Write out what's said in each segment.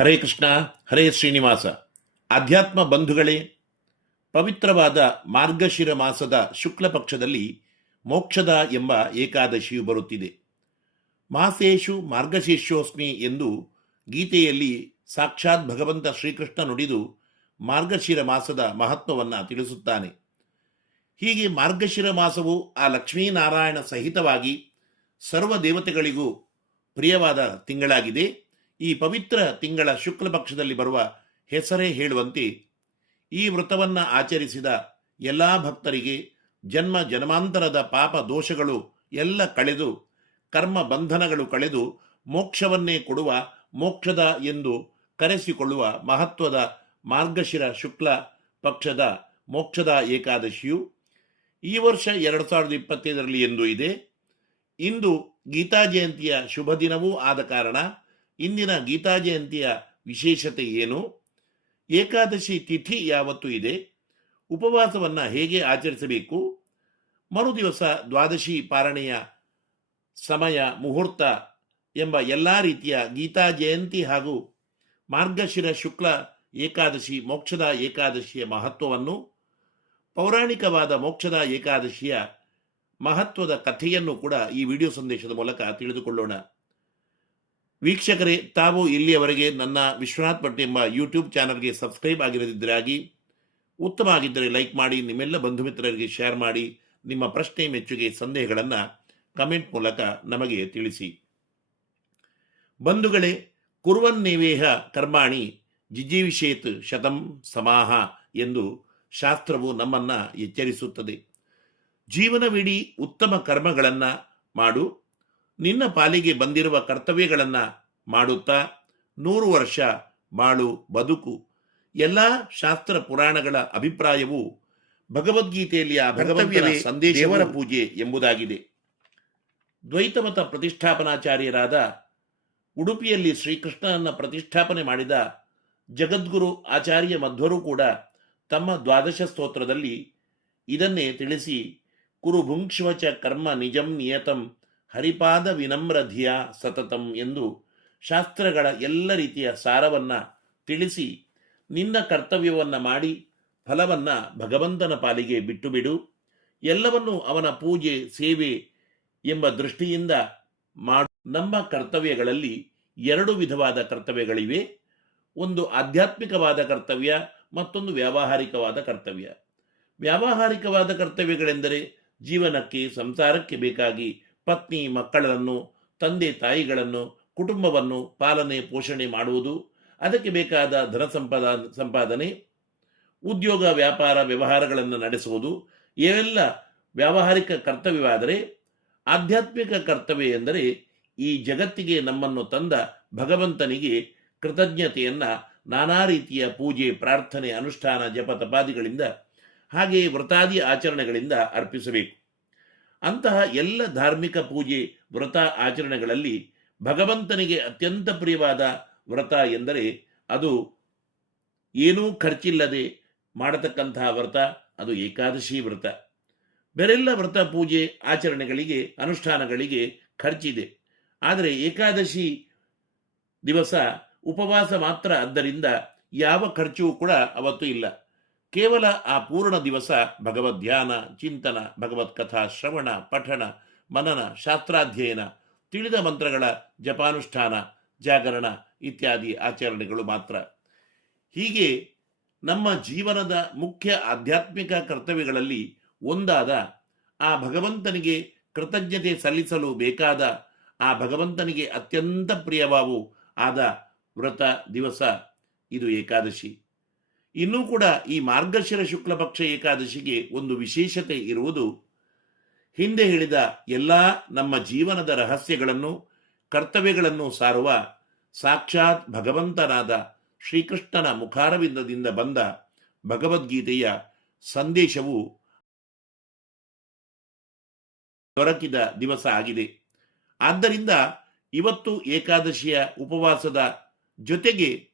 ಹರೇ ಕೃಷ್ಣ, ಹರೇ ಶ್ರೀನಿವಾಸ. ಆಧ್ಯಾತ್ಮ ಬಂಧುಗಳೇ, ಪವಿತ್ರವಾದ ಮಾರ್ಗಶಿರ ಮಾಸದ ಶುಕ್ಲ ಪಕ್ಷದಲ್ಲಿ ಮೋಕ್ಷದ ಎಂಬ ಏಕಾದಶಿಯು ಬರುತ್ತಿದೆ. ಮಾಸೇಶು ಮಾರ್ಗಶೀರ್ಷೋಸ್ಮಿ ಎಂದು ಗೀತೆಯಲ್ಲಿ ಸಾಕ್ಷಾತ್ ಭಗವಂತ ಶ್ರೀಕೃಷ್ಣ ನುಡಿದು ಮಾರ್ಗಶಿರ ಮಾಸದ ಮಹತ್ವವನ್ನು ತಿಳಿಸುತ್ತಾನೆ. ಹೀಗೆ ಮಾರ್ಗಶಿರ ಮಾಸವು ಆ ಲಕ್ಷ್ಮೀನಾರಾಯಣ ಸಹಿತವಾಗಿ ಸರ್ವ ದೇವತೆಗಳಿಗೂ ಪ್ರಿಯವಾದ ತಿಂಗಳಾಗಿದೆ. ಈ ಪವಿತ್ರ ತಿಂಗಳ ಶುಕ್ಲ ಪಕ್ಷದಲ್ಲಿ ಬರುವ ಹೆಸರೇ ಹೇಳುವಂತೆ ಈ ವ್ರತವನ್ನು ಆಚರಿಸಿದ ಎಲ್ಲ ಭಕ್ತರಿಗೆ ಜನ್ಮ ಜನ್ಮಾಂತರದ ಪಾಪ ದೋಷಗಳು ಎಲ್ಲ ಕಳೆದು, ಕರ್ಮ ಬಂಧನಗಳು ಕಳೆದು ಮೋಕ್ಷವನ್ನೇ ಕೊಡುವ ಮೋಕ್ಷದ ಎಂದು ಕರೆಸಿಕೊಳ್ಳುವ ಮಹತ್ವದ ಮಾರ್ಗಶಿರ ಶುಕ್ಲ ಪಕ್ಷದ ಮೋಕ್ಷದ ಏಕಾದಶಿಯು ಈ ವರ್ಷ ಎರಡು ಸಾವಿರದ ಇಪ್ಪತ್ತೈದರಲ್ಲಿ ಎಂದು ಇದೆ. ಇಂದು ಗೀತಾ ಜಯಂತಿಯ ಶುಭ ದಿನವೂ ಆದ ಕಾರಣ ಇಂದಿನ ಗೀತಾ ಜಯಂತಿಯ ವಿಶೇಷತೆ ಏನು? ಏಕಾದಶಿ ತಿಥಿ ಯಾವತ್ತು ಇದೆ? ಉಪವಾಸವನ್ನು ಹೇಗೆ ಆಚರಿಸಬೇಕು? ಮರುದಿವಸ ದ್ವಾದಶಿ ಪಾರಣೆಯ ಸಮಯ, ಮುಹೂರ್ತ ಎಂಬ ಎಲ್ಲ ರೀತಿಯ ಗೀತಾ ಜಯಂತಿ ಹಾಗೂ ಮಾರ್ಗಶಿರ ಶುಕ್ಲ ಏಕಾದಶಿ ಮೋಕ್ಷದ ಏಕಾದಶಿಯ ಮಹತ್ವವನ್ನು, ಪೌರಾಣಿಕವಾದ ಮೋಕ್ಷದ ಏಕಾದಶಿಯ ಮಹತ್ವದ ಕಥೆಯನ್ನು ಕೂಡ ಈ ವಿಡಿಯೋ ಸಂದೇಶದ ಮೂಲಕ ತಿಳಿದುಕೊಳ್ಳೋಣ. ವೀಕ್ಷಕರೇ, ತಾವು ಇಲ್ಲಿಯವರೆಗೆ ನನ್ನ ವಿಶ್ವನಾಥ್ ಭಟ್ ಎಂಬ ಯೂಟ್ಯೂಬ್ ಚಾನಲ್ಗೆ ಸಬ್ಸ್ಕ್ರೈಬ್ ಆಗಿರದಿದ್ದರಾಗಿ ಉತ್ತಮ ಆಗಿದ್ದರೆ ಲೈಕ್ ಮಾಡಿ, ನಿಮ್ಮೆಲ್ಲ ಬಂಧು ಮಿತ್ರರಿಗೆ ಶೇರ್ ಮಾಡಿ, ನಿಮ್ಮ ಪ್ರಶ್ನೆ, ಮೆಚ್ಚುಗೆ, ಸಂದೇಹಗಳನ್ನು ಕಮೆಂಟ್ ಮೂಲಕ ನಮಗೆ ತಿಳಿಸಿ. ಬಂಧುಗಳೇ ಕುರುವನ್ನೇವೇಹ ಕರ್ಮಾಣಿ ಜಿಜೀವಿಷೇತ್ ಶತಂ ಸಮಾಹ ಎಂದು ಶಾಸ್ತ್ರವು ನಮ್ಮನ್ನು ಎಚ್ಚರಿಸುತ್ತದೆ. ಜೀವನವಿಡೀ ಉತ್ತಮ ಕರ್ಮಗಳನ್ನು ಮಾಡು ನಿನ್ನ ಪಾಲಿಗೆ ಬಂದಿರುವ ಕರ್ತವ್ಯಗಳನ್ನು ಮಾಡುತ್ತಾ ನೂರು ವರ್ಷ ಬಾಳು ಬದುಕು. ಎಲ್ಲ ಶಾಸ್ತ್ರ ಪುರಾಣಗಳ ಅಭಿಪ್ರಾಯವು ಭಗವದ್ಗೀತೆಯಲ್ಲಿ ಆ ಭಗವಂತನ ಸಂದೇಶ ದೇವರ ಪೂಜೆ ಎಂಬುದಾಗಿದೆ. ದ್ವೈತಮತ ಪ್ರತಿಷ್ಠಾಪನಾಚಾರ್ಯರಾದ ಉಡುಪಿಯಲ್ಲಿ ಶ್ರೀಕೃಷ್ಣನನ್ನು ಪ್ರತಿಷ್ಠಾಪನೆ ಮಾಡಿದ ಜಗದ್ಗುರು ಆಚಾರ್ಯ ಮಧ್ವರು ಕೂಡ ತಮ್ಮ ದ್ವಾದಶ ಸ್ತೋತ್ರದಲ್ಲಿ ಇದನ್ನೇ ತಿಳಿಸಿ ಕುರು ಭುಂಕ್ಷ್ವಚ ಕರ್ಮ ನಿಜಂ ನಿಯತಂ ಹರಿಪಾದ ವಿನಮ್ರ ಧಿಯ ಸತತಂ ಎಂದು ಶಾಸ್ತ್ರಗಳ ಎಲ್ಲ ರೀತಿಯ ಸಾರವನ್ನ ತಿಳಿಸಿ ನಿನ್ನ ಕರ್ತವ್ಯವನ್ನ ಮಾಡಿ ಫಲವನ್ನ ಭಗವಂತನ ಪಾಲಿಗೆ ಬಿಟ್ಟು ಬಿಡು ಎಲ್ಲವನ್ನು ಅವನ ಪೂಜೆ, ಸೇವೆ ಎಂಬ ದೃಷ್ಟಿಯಿಂದ ಮಾಡು. ನಮ್ಮ ಕರ್ತವ್ಯಗಳಲ್ಲಿ ಎರಡು ವಿಧವಾದ ಕರ್ತವ್ಯಗಳಿವೆ. ಒಂದು ಆಧ್ಯಾತ್ಮಿಕವಾದ ಕರ್ತವ್ಯ, ಮತ್ತೊಂದು ವ್ಯಾವಹಾರಿಕವಾದ ಕರ್ತವ್ಯ. ವ್ಯಾವಹಾರಿಕವಾದ ಕರ್ತವ್ಯಗಳೆಂದರೆ ಜೀವನಕ್ಕೆ, ಸಂಸಾರಕ್ಕೆ ಬೇಕಾಗಿ ಪತ್ನಿ ಮಕ್ಕಳನ್ನು, ತಂದೆ ತಾಯಿಗಳನ್ನು, ಕುಟುಂಬವನ್ನು ಪಾಲನೆ, ಪೋಷಣೆ ಮಾಡುವುದು, ಅದಕ್ಕೆ ಬೇಕಾದ ಧನ ಸಂಪಾದ, ಸಂಪಾದನೆ, ಉದ್ಯೋಗ, ವ್ಯಾಪಾರ, ವ್ಯವಹಾರಗಳನ್ನು ನಡೆಸುವುದು, ಇವೆಲ್ಲ ವ್ಯಾವಹಾರಿಕ ಕರ್ತವ್ಯವಾದರೆ ಆಧ್ಯಾತ್ಮಿಕ ಕರ್ತವ್ಯ ಎಂದರೆ ಈ ಜಗತ್ತಿಗೆ ನಮ್ಮನ್ನು ತಂದ ಭಗವಂತನಿಗೆ ಕೃತಜ್ಞತೆಯನ್ನ ನಾನಾ ರೀತಿಯ ಪೂಜೆ, ಪ್ರಾರ್ಥನೆ, ಅನುಷ್ಠಾನ, ಜಪ, ತಪಾದಿಗಳಿಂದ ಹಾಗೆಯೇ ವ್ರತಾದಿ ಆಚರಣೆಗಳಿಂದ ಅರ್ಪಿಸಬೇಕು. ಅಂತಹ ಎಲ್ಲ ಧಾರ್ಮಿಕ ಪೂಜೆ ವ್ರತ ಆಚರಣೆಗಳಲ್ಲಿ ಭಗವಂತನಿಗೆ ಅತ್ಯಂತ ಪ್ರಿಯವಾದ ವ್ರತ ಎಂದರೆ ಅದು ಏನೂ ಖರ್ಚಿಲ್ಲದೆ ಮಾಡತಕ್ಕಂತಹ ವ್ರತ, ಅದು ಏಕಾದಶಿ ವ್ರತ. ಬೇರೆಲ್ಲ ವ್ರತ ಪೂಜೆ ಆಚರಣೆಗಳಿಗೆ, ಅನುಷ್ಠಾನಗಳಿಗೆ ಖರ್ಚಿದೆ. ಆದರೆ ಏಕಾದಶಿ ದಿವಸ ಉಪವಾಸ ಮಾತ್ರ ಆದ್ದರಿಂದ ಯಾವ ಖರ್ಚು ಕೂಡ ಅವತ್ತು ಇಲ್ಲ. ಕೇವಲ ಆ ಪೂರ್ಣ ದಿವಸ ಭಗವದ್ ಧ್ಯಾನ, ಚಿಂತನ ಭಗವತ್ ಕಥಾ, ಶ್ರವಣ, ಪಠಣ, ಮನನ, ಶಾಸ್ತ್ರಾಧ್ಯಯನ, ತಿಳಿದ ಮಂತ್ರಗಳ ಜಪಾನುಷ್ಠಾನ, ಜಾಗರಣ ಇತ್ಯಾದಿ ಆಚರಣೆಗಳು ಮಾತ್ರ. ಹೀಗೆ ನಮ್ಮ ಜೀವನದ ಮುಖ್ಯ ಆಧ್ಯಾತ್ಮಿಕ ಕರ್ತವ್ಯಗಳಲ್ಲಿ ಒಂದಾದ ಆ ಭಗವಂತನಿಗೆ ಕೃತಜ್ಞತೆ ಸಲ್ಲಿಸಲು ಬೇಕಾದ ಆ ಭಗವಂತನಿಗೆ ಅತ್ಯಂತ ಪ್ರಿಯವಾವು ಆದ ವ್ರತ ದಿವಸ ಇದು ಏಕಾದಶಿ. ಇನ್ನೂ ಕೂಡ ಈ ಮಾರ್ಗಶಿರ ಶುಕ್ಲ ಪಕ್ಷ ಏಕಾದಶಿಗೆ ಒಂದು ವಿಶೇಷತೆ ಇರುವುದು ಹಿಂದೆ ಹೇಳಿದ ಎಲ್ಲ ನಮ್ಮ ಜೀವನದ ರಹಸ್ಯಗಳನ್ನು, ಕರ್ತವ್ಯಗಳನ್ನು ಸಾರುವ ಸಾಕ್ಷಾತ್ ಭಗವಂತನಾದ ಶ್ರೀಕೃಷ್ಣನ ಮುಖಾರವಿಂದದಿಂದ ಬಂದ ಭಗವದ್ಗೀತೆಯ ಸಂದೇಶವು ದೊರಕಿದ ದಿವಸ ಆಗಿದೆ. ಆದ್ದರಿಂದ ಇವತ್ತು ಏಕಾದಶಿಯ ಉಪವಾಸದ ಜೊತೆಗೆ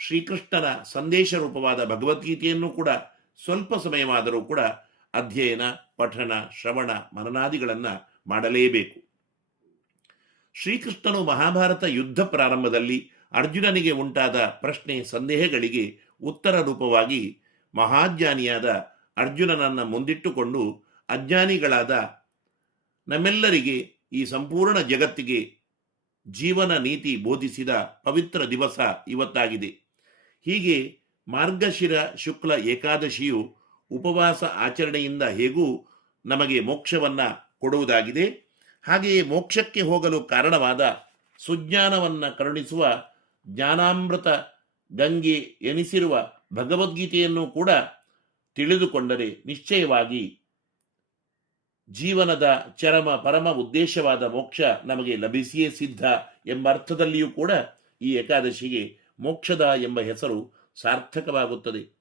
ಶ್ರೀಕೃಷ್ಣನ ಸಂದೇಶ ರೂಪವಾದ ಭಗವದ್ಗೀತೆಯನ್ನು ಕೂಡ ಸ್ವಲ್ಪ ಸಮಯವಾದರೂ ಕೂಡ ಅಧ್ಯಯನ ಪಠಣ ಶ್ರವಣ, ಮನನಾದಿಗಳನ್ನು ಮಾಡಲೇಬೇಕು. ಶ್ರೀಕೃಷ್ಣನು ಮಹಾಭಾರತ ಯುದ್ಧ ಪ್ರಾರಂಭದಲ್ಲಿ ಅರ್ಜುನನಿಗೆ ಉಂಟಾದ ಪ್ರಶ್ನೆ ಸಂದೇಹಗಳಿಗೆ ಉತ್ತರ ರೂಪವಾಗಿ ಮಹಾಜ್ಞಾನಿಯಾದ ಅರ್ಜುನನನ್ನು ಮುಂದಿಟ್ಟುಕೊಂಡು ಅಜ್ಞಾನಿಗಳಾದ ನಮ್ಮೆಲ್ಲರಿಗೆ ಈ ಸಂಪೂರ್ಣ ಜಗತ್ತಿಗೆ ಜೀವನ ನೀತಿ ಬೋಧಿಸಿದ ಪವಿತ್ರ ದಿವಸ ಇವತ್ತಾಗಿದೆ. ಹೀಗೆ ಮಾರ್ಗಶಿರ ಶುಕ್ಲ ಏಕಾದಶಿಯು ಉಪವಾಸ ಆಚರಣೆಯಿಂದ ಹೇಗೂ ನಮಗೆ ಮೋಕ್ಷವನ್ನ ಕೊಡುವುದಾಗಿದೆ. ಹಾಗೆಯೇ ಮೋಕ್ಷಕ್ಕೆ ಹೋಗಲು ಕಾರಣವಾದ ಸುಜ್ಞಾನವನ್ನ ಕರುಣಿಸುವ ಜ್ಞಾನಾಮೃತ ಗಂಗೆ ಎನಿಸಿರುವ ಭಗವದ್ಗೀತೆಯನ್ನು ಕೂಡ ತಿಳಿದುಕೊಂಡರೆ ನಿಶ್ಚಯವಾಗಿ ಜೀವನದ ಚರಮ ಪರಮ ಉದ್ದೇಶವಾದ ಮೋಕ್ಷ ನಮಗೆ ಲಭಿಸಿಯೇ ಸಿದ್ಧ ಎಂಬ ಅರ್ಥದಲ್ಲಿಯೂ ಕೂಡ ಈ ಏಕಾದಶಿಗೆ ಮೋಕ್ಷದ ಎಂಬ ಹೆಸರು ಸಾರ್ಥಕವಾಗುತ್ತದೆ.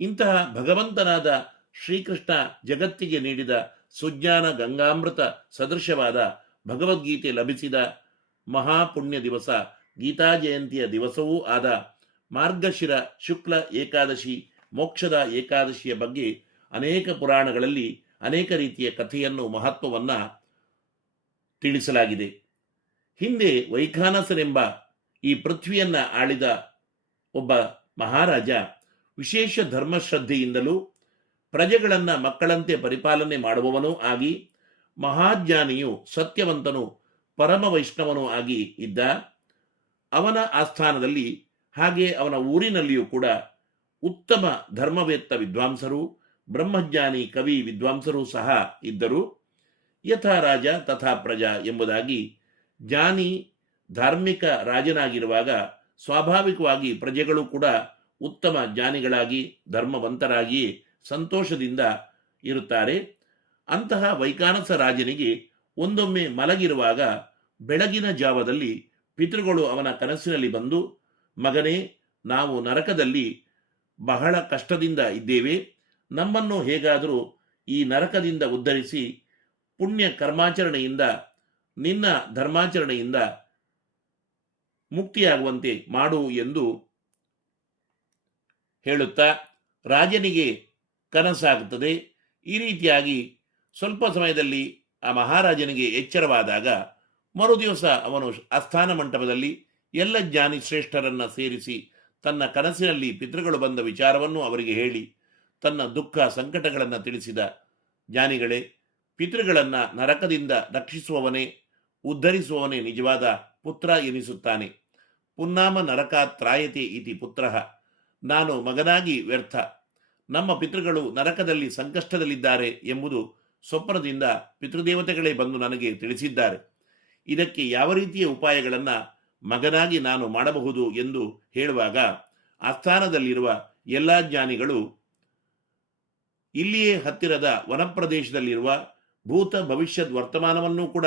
ಇಂತಹ ಭಗವಂತನಾದ ಶ್ರೀಕೃಷ್ಣ ಜಗತ್ತಿಗೆ ನೀಡಿದ ಸುಜ್ಞಾನ ಗಂಗಾಮೃತ ಸದೃಶವಾದ ಭಗವದ್ಗೀತೆ ಲಭಿಸಿದ ಮಹಾಪುಣ್ಯ ದಿವಸ ಗೀತಾ ಜಯಂತಿಯ ದಿವಸವೂ ಆದ ಮಾರ್ಗಶಿರ ಶುಕ್ಲ ಏಕಾದಶಿ, ಮೋಕ್ಷದ ಏಕಾದಶಿಯ ಬಗ್ಗೆ ಅನೇಕ ಪುರಾಣಗಳಲ್ಲಿ ಅನೇಕ ರೀತಿಯ ಕಥೆಯನ್ನು ಮಹತ್ವವನ್ನ ತಿಳಿಸಲಾಗಿದೆ. ಹಿಂದೆ ವೈಖಾನಸನೆಂಬ ಈ ಪೃಥ್ವಿಯನ್ನ ಆಳಿದ ಒಬ್ಬ ಮಹಾರಾಜ ವಿಶೇಷ ಧರ್ಮಶ್ರದ್ಧೆಯಿಂದಲೂ ಪ್ರಜೆಗಳನ್ನ ಮಕ್ಕಳಂತೆ ಪರಿಪಾಲನೆ ಮಾಡುವವನೂ ಆಗಿ ಮಹಾಜ್ಞಾನಿಯು ಸತ್ಯವಂತನು ಪರಮ ವೈಷ್ಣವನೂ ಆಗಿ ಇದ್ದ. ಅವನ ಆಸ್ಥಾನದಲ್ಲಿ ಹಾಗೆ ಅವನ ಊರಿನಲ್ಲಿಯೂ ಕೂಡ ಉತ್ತಮ ಧರ್ಮವೇತ್ತ ವಿದ್ವಾಂಸರು, ಬ್ರಹ್ಮಜ್ಞಾನಿ ಕವಿ ವಿದ್ವಾಂಸರು ಸಹ ಇದ್ದರು. ಯಥಾ ರಾಜ ತಥಾ ಪ್ರಜಾ ಎಂಬುದಾಗಿ ಜ್ಞಾನಿ ಧಾರ್ಮಿಕ ರಾಜನಾಗಿರುವಾಗ ಸ್ವಾಭಾವಿಕವಾಗಿ ಪ್ರಜೆಗಳು ಕೂಡ ಉತ್ತಮ ಜ್ಞಾನಿಗಳಾಗಿ, ಧರ್ಮವಂತರಾಗಿ ಸಂತೋಷದಿಂದ ಇರುತ್ತಾರೆ. ಅಂತಹ ವೈಕಾನಸ ರಾಜನಿಗೆ ಒಂದೊಮ್ಮೆ ಮಲಗಿರುವಾಗ ಬೆಳಗಿನ ಜಾವದಲ್ಲಿ ಪಿತೃಗಳು ಅವನ ಕನಸಿನಲ್ಲಿ ಬಂದು, ಮಗನೇ, ನಾವು ನರಕದಲ್ಲಿ ಬಹಳ ಕಷ್ಟದಿಂದ ಇದ್ದೇವೆ. ನಮ್ಮನ್ನು ಹೇಗಾದರೂ ಈ ನರಕದಿಂದ ಉದ್ಧರಿಸಿ ಪುಣ್ಯ ಕರ್ಮಾಚರಣೆಯಿಂದ, ನಿನ್ನ ಧರ್ಮಾಚರಣೆಯಿಂದ ಮುಕ್ತಿಯಾಗುವಂತೆ ಮಾಡು ಎಂದು ಹೇಳುತ್ತಾ ರಾಜನಿಗೆ ಕನಸಾಗುತ್ತದೆ. ಈ ರೀತಿಯಾಗಿ ಸ್ವಲ್ಪ ಸಮಯದಲ್ಲಿ ಆ ಮಹಾರಾಜನಿಗೆ ಎಚ್ಚರವಾದಾಗ ಮರುದಿವಸ ಅವನು ಆಸ್ಥಾನ ಮಂಟಪದಲ್ಲಿ ಎಲ್ಲ ಜ್ಞಾನಿ ಶ್ರೇಷ್ಠರನ್ನು ಸೇರಿಸಿ ತನ್ನ ಕನಸಿನಲ್ಲಿ ಪಿತೃಗಳು ಬಂದ ವಿಚಾರವನ್ನು ಅವರಿಗೆ ಹೇಳಿ ತನ್ನ ದುಃಖ ಸಂಕಟಗಳನ್ನು ತಿಳಿಸಿದ. ಜ್ಞಾನಿಗಳೇ, ಪಿತೃಗಳನ್ನು ನರಕದಿಂದ ರಕ್ಷಿಸುವವನೇ, ಉದ್ಧರಿಸುವವನೇ ನಿಜವಾದ ಪುತ್ರ ಎನಿಸುತ್ತಾನೆ. ಪುನ್ನಾಮ ನರಕಾತ್ರಾಯತೆ ಇತಿ ಪುತ್ರ. ನಾನು ಮಗನಾಗಿ ವ್ಯರ್ಥ. ನಮ್ಮ ಪಿತೃಗಳು ನರಕದಲ್ಲಿ ಸಂಕಷ್ಟದಲ್ಲಿದ್ದಾರೆ ಎಂಬುದು ಸ್ವಪ್ನದಿಂದ ಪಿತೃದೇವತೆಗಳೇ ಬಂದು ನನಗೆ ತಿಳಿಸಿದ್ದಾರೆ. ಇದಕ್ಕೆ ಯಾವ ರೀತಿಯ ಉಪಾಯಗಳನ್ನು ಮಗನಾಗಿ ನಾನು ಮಾಡಬಹುದು ಎಂದು ಹೇಳುವಾಗ ಆಸ್ಥಾನದಲ್ಲಿರುವ ಎಲ್ಲ ಜ್ಞಾನಿಗಳು ಇಲ್ಲಿಯೇ ಹತ್ತಿರದ ವನಪ್ರದೇಶದಲ್ಲಿರುವ ಭೂತ ಭವಿಷ್ಯದ ವರ್ತಮಾನವನ್ನೂ ಕೂಡ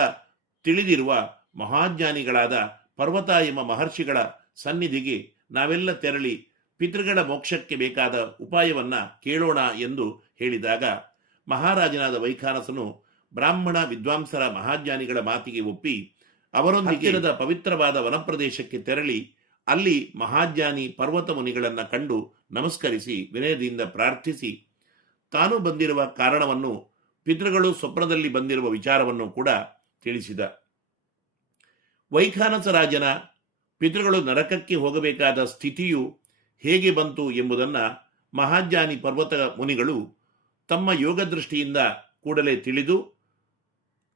ತಿಳಿದಿರುವ ಮಹಾಜ್ಞಾನಿಗಳಾದ ಪರ್ವತ ಎಂಬ ಮಹರ್ಷಿಗಳ ಸನ್ನಿಧಿಗೆ ನಾವೆಲ್ಲ ತೆರಳಿ ಪಿತೃಗಳ ಮೋಕ್ಷಕ್ಕೆ ಬೇಕಾದ ಉಪಾಯವನ್ನ ಕೇಳೋಣ ಎಂದು ಹೇಳಿದಾಗ ಮಹಾರಾಜನಾದ ವೈಖಾನಸನು ಬ್ರಾಹ್ಮಣ ವಿದ್ವಾಂಸರ ಮಹಾಜ್ಞಾನಿಗಳ ಮಾತಿಗೆ ಒಪ್ಪಿ ಅವರೊಂದಿಗೆ ಪವಿತ್ರವಾದ ವನಪ್ರದೇಶಕ್ಕೆ ತೆರಳಿ ಅಲ್ಲಿ ಮಹಾಜ್ಞಾನಿ ಪರ್ವತ ಮುನಿಗಳನ್ನ ಕಂಡು ನಮಸ್ಕರಿಸಿ ವಿನಯದಿಂದ ಪ್ರಾರ್ಥಿಸಿ. ತಾನು ಬಂದಿರುವ ಕಾರಣವನ್ನು ಪಿತೃಗಳು ಸ್ವಪ್ನದಲ್ಲಿ ಬಂದಿರುವ ವಿಚಾರವನ್ನು ಕೂಡ ತಿಳಿಸಿದ. ವೈಖಾನಸ ರಾಜನ ಪಿತೃಗಳು ನರಕಕ್ಕೆ ಹೋಗಬೇಕಾದ ಸ್ಥಿತಿಯು ಹೇಗೆ ಬಂತು ಎಂಬುದನ್ನ ಮಹಾಜ್ಞಾನಿ ಪರ್ವತ ಮುನಿಗಳು ತಮ್ಮ ಯೋಗ ದೃಷ್ಟಿಯಿಂದ ಕೂಡಲೇ ತಿಳಿದು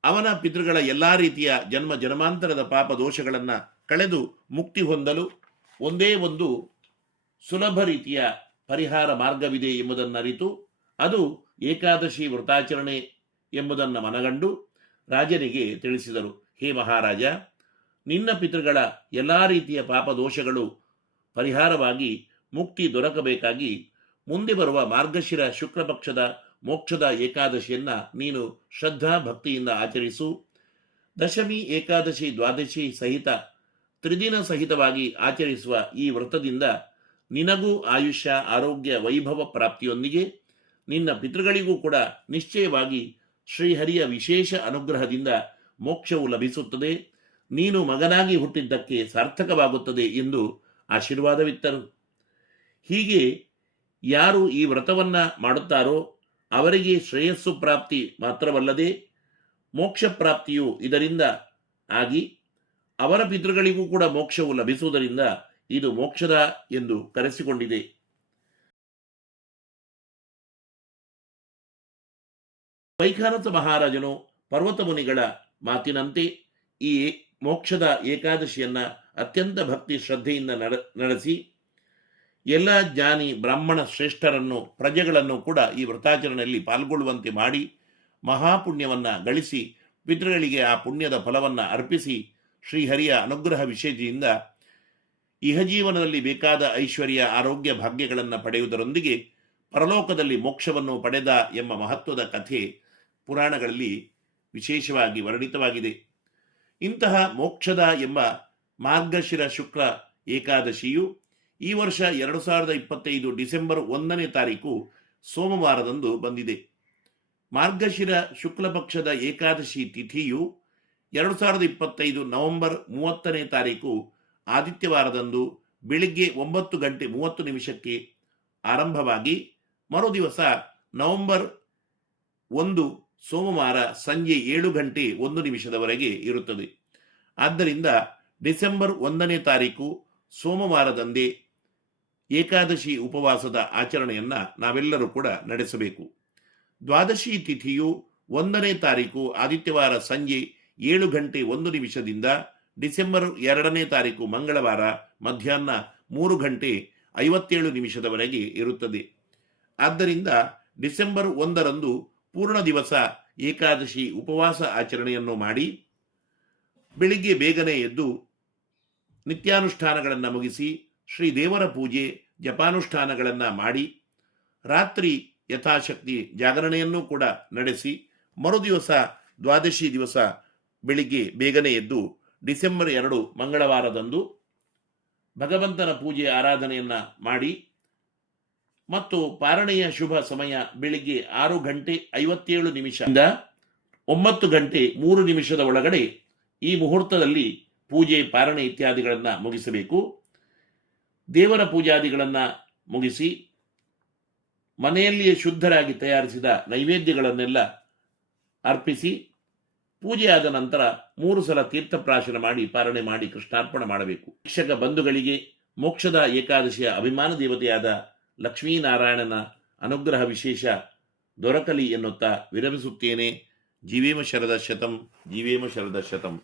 ಅವನ ಪಿತೃಗಳ ಎಲ್ಲಾ ರೀತಿಯ ಜನ್ಮ ಜನ್ಮಾಂತರದ ಪಾಪ ದೋಷಗಳನ್ನು ಕಳೆದು ಮುಕ್ತಿ ಹೊಂದಲು ಒಂದೇ ಒಂದು ಸುಲಭ ರೀತಿಯ ಪರಿಹಾರ ಮಾರ್ಗವಿದೆ ಎಂಬುದನ್ನರಿತು, ಅದು ಏಕಾದಶಿ ವ್ರತಾಚರಣೆ ಎಂಬುದನ್ನು ಮನಗಂಡು ರಾಜನಿಗೆ ತಿಳಿಸಿದರು. ಹೇ ಮಹಾರಾಜ ನಿನ್ನ ಪಿತೃಗಳ ಎಲ್ಲ ರೀತಿಯ ಪಾಪ ದೋಷಗಳು ಪರಿಹಾರವಾಗಿ ಮುಕ್ತಿ ದೊರಕಬೇಕಾಗಿ ಮುಂದೆ ಬರುವ ಮಾರ್ಗಶಿರ ಶುಕ್ಲ ಪಕ್ಷದ ಮೋಕ್ಷದ ಏಕಾದಶಿಯನ್ನ ನೀನು ಶ್ರದ್ಧಾ ಭಕ್ತಿಯಿಂದ ಆಚರಿಸು. ದಶಮಿ, ಏಕಾದಶಿ, ದ್ವಾದಶಿ ಸಹಿತ ತ್ರಿದಿನ ಸಹಿತವಾಗಿ ಆಚರಿಸುವ ಈ ವ್ರತದಿಂದ ನಿನಗೂ ಆಯುಷ್ಯ, ಆರೋಗ್ಯ, ವೈಭವ ಪ್ರಾಪ್ತಿಯೊಂದಿಗೆ ನಿನ್ನ ಪಿತೃಗಳಿಗೂ ಕೂಡ ನಿಶ್ಚಯವಾಗಿ ಶ್ರೀಹರಿಯ ವಿಶೇಷ ಅನುಗ್ರಹದಿಂದ ಮೋಕ್ಷವು ಲಭಿಸುತ್ತದೆ. ನೀನು ಮಗನಾಗಿ ಹುಟ್ಟಿದ್ದಕ್ಕೆ ಸಾರ್ಥಕವಾಗುತ್ತದೆ ಎಂದು ಆಶೀರ್ವಾದವಿತ್ತರು. ಹೀಗೆ ಯಾರು ಈ ವ್ರತವನ್ನ ಮಾಡುತ್ತಾರೋ ಅವರಿಗೆ ಶ್ರೇಯಸ್ಸು ಪ್ರಾಪ್ತಿ ಮಾತ್ರವಲ್ಲದೆ ಮೋಕ್ಷ ಪ್ರಾಪ್ತಿಯು ಇದರಿಂದ ಆಗಿ ಅವರ ಪಿತೃಗಳಿಗೂ ಕೂಡ ಮೋಕ್ಷವು ಲಭಿಸುವುದರಿಂದ ಇದು ಮೋಕ್ಷದ ಎಂದು ಕರೆಸಿಕೊಂಡಿದೆ. ವೈಖಾನಸ ಮಹಾರಾಜನು ಪರ್ವತ ಮುನಿಗಳ ಮಾತಿನಂತೆ ಈ ಮೋಕ್ಷದ ಏಕಾದಶಿಯನ್ನ ಅತ್ಯಂತ ಭಕ್ತಿ ಶ್ರದ್ಧೆಯಿಂದ ನಡ, ನಡೆಸಿ ಎಲ್ಲ ಜ್ಞಾನಿ ಬ್ರಾಹ್ಮಣ ಶ್ರೇಷ್ಠರನ್ನು, ಪ್ರಜೆಗಳನ್ನು ಕೂಡ ಈ ವ್ರತಾಚರಣೆಯಲ್ಲಿ ಪಾಲ್ಗೊಳ್ಳುವಂತೆ ಮಾಡಿ ಮಹಾಪುಣ್ಯವನ್ನ ಗಳಿಸಿ ಪಿತೃಗಳಿಗೆ ಆ ಪುಣ್ಯದ ಫಲವನ್ನು ಅರ್ಪಿಸಿ ಶ್ರೀಹರಿಯ ಅನುಗ್ರಹ ವಿಶೇಷದಿಂದ ಇಹಜೀವನದಲ್ಲಿ ಬೇಕಾದ ಐಶ್ವರ್ಯ, ಆರೋಗ್ಯ ಭಾಗ್ಯಗಳನ್ನು ಪಡೆಯುವುದರೊಂದಿಗೆ ಪರಲೋಕದಲ್ಲಿ ಮೋಕ್ಷವನ್ನು ಪಡೆದ ಎಂಬ ಮಹತ್ವದ ಕಥೆ ಪುರಾಣಗಳಲ್ಲಿ ವಿಶೇಷವಾಗಿ ವರ್ಣಿತವಾಗಿದೆ. ಇಂತಹ ಮೋಕ್ಷದ ಎಂಬ ಮಾರ್ಗಶಿರ ಶುಕ್ಲ ಏಕಾದಶಿಯು ಈ ವರ್ಷ ಎರಡು ಸಾವಿರದ ಇಪ್ಪತ್ತೈದು ಡಿಸೆಂಬರ್ ಒಂದನೇ ತಾರೀಕು ಸೋಮವಾರದಂದು ಬಂದಿದೆ. ಮಾರ್ಗಶಿರ ಶುಕ್ಲ ಪಕ್ಷದ ಏಕಾದಶಿ ತಿಥಿಯು ಎರಡು ಸಾವಿರದ ಇಪ್ಪತ್ತೈದು ನವೆಂಬರ್ ಮೂವತ್ತನೇ ತಾರೀಕು ಆದಿತ್ಯವಾರದಂದು ಬೆಳಿಗ್ಗೆ ಒಂಬತ್ತು ಗಂಟೆ ಮೂವತ್ತು ನಿಮಿಷಕ್ಕೆ ಆರಂಭವಾಗಿ ಮರುದಿವಸ ನವೆಂಬರ್ ಒಂದು ಸೋಮವಾರ ಸಂಜೆ ಏಳು ಗಂಟೆ ಒಂದು ನಿಮಿಷದವರೆಗೆ ಇರುತ್ತದೆ. ಆದ್ದರಿಂದ ಡಿಸೆಂಬರ್ ಒಂದನೇ ತಾರೀಕು ಸೋಮವಾರದಂದೇ ಏಕಾದಶಿ ಉಪವಾಸದ ಆಚರಣೆಯನ್ನ ನಾವೆಲ್ಲರೂ ಕೂಡ ನಡೆಸಬೇಕು. ದ್ವಾದಶಿ ತಿಥಿಯು ಒಂದನೇ ತಾರೀಕು ಆದಿತ್ಯವಾರ ಸಂಜೆ ಏಳು ಗಂಟೆ ಒಂದು ನಿಮಿಷದಿಂದ ಡಿಸೆಂಬರ್ ಎರಡನೇ ತಾರೀಕು ಮಂಗಳವಾರ ಮಧ್ಯಾಹ್ನ ಮೂರು ಗಂಟೆ ಐವತ್ತೇಳು ನಿಮಿಷದವರೆಗೆ ಇರುತ್ತದೆ. ಆದ್ದರಿಂದ ಡಿಸೆಂಬರ್ ಒಂದರಂದು ಪೂರ್ಣ ದಿವಸ ಏಕಾದಶಿ ಉಪವಾಸ ಆಚರಣೆಯನ್ನು ಮಾಡಿ ಬೆಳಿಗ್ಗೆ ಬೇಗನೆ ಎದ್ದು ನಿತ್ಯಾನುಷ್ಠಾನಗಳನ್ನು ಮುಗಿಸಿ ಶ್ರೀ ದೇವರ ಪೂಜೆ, ಜಪಾನುಷ್ಠಾನಗಳನ್ನು ಮಾಡಿ ರಾತ್ರಿ ಯಥಾಶಕ್ತಿ ಜಾಗರಣೆಯನ್ನು ಕೂಡ ನಡೆಸಿ ಮರುದಿವಸ ದ್ವಾದಶಿ ದಿವಸ ಬೆಳಿಗ್ಗೆ ಬೇಗನೆ ಎದ್ದು ಡಿಸೆಂಬರ್ ಎರಡು ಮಂಗಳವಾರದಂದು ಭಗವಂತನ ಪೂಜೆ ಆರಾಧನೆಯನ್ನ ಮಾಡಿ ಮತ್ತು ಪಾರಣೆಯ ಶುಭ ಸಮಯ ಬೆಳಿಗ್ಗೆ ಆರು ಗಂಟೆ ಐವತ್ತೇಳು ನಿಮಿಷದಿಂದ ಒಂಬತ್ತು ಗಂಟೆ ಮೂರು ನಿಮಿಷದ ಒಳಗಡೆ ಈ ಮುಹೂರ್ತದಲ್ಲಿ ಪೂಜೆ, ಪಾರಣೆ ಇತ್ಯಾದಿಗಳನ್ನು ಮುಗಿಸಬೇಕು. ದೇವರ ಪೂಜಾದಿಗಳನ್ನು ಮುಗಿಸಿ ಮನೆಯಲ್ಲಿಯೇ ಶುದ್ಧರಾಗಿ ತಯಾರಿಸಿದ ನೈವೇದ್ಯಗಳನ್ನೆಲ್ಲ ಅರ್ಪಿಸಿ ಪೂಜೆಯಾದ ನಂತರ ಮೂರು ಸಲ ತೀರ್ಥಪ್ರಾಶನ ಮಾಡಿ, ಪಾರಣೆ ಮಾಡಿ, ಕೃಷ್ಣಾರ್ಪಣೆ ಮಾಡಬೇಕು. ಶಿಕ್ಷಕ ಬಂಧುಗಳಿಗೆ ಮೋಕ್ಷದ ಏಕಾದಶಿಯ ಅಭಿಮಾನ ದೇವತೆಯಾದ ಲಕ್ಷ್ಮೀನಾರಾಯಣನ ಅನುಗ್ರಹ ವಿಶೇಷ ದೊರಕಲಿ ಎನ್ನುತ್ತಾ ವಿರಮಿಸುತ್ತೇನೆ. ಜೀವೇಮ ಶರದ ಶತಂ ಜೀವೇಮ ಶರದ ಶತಂ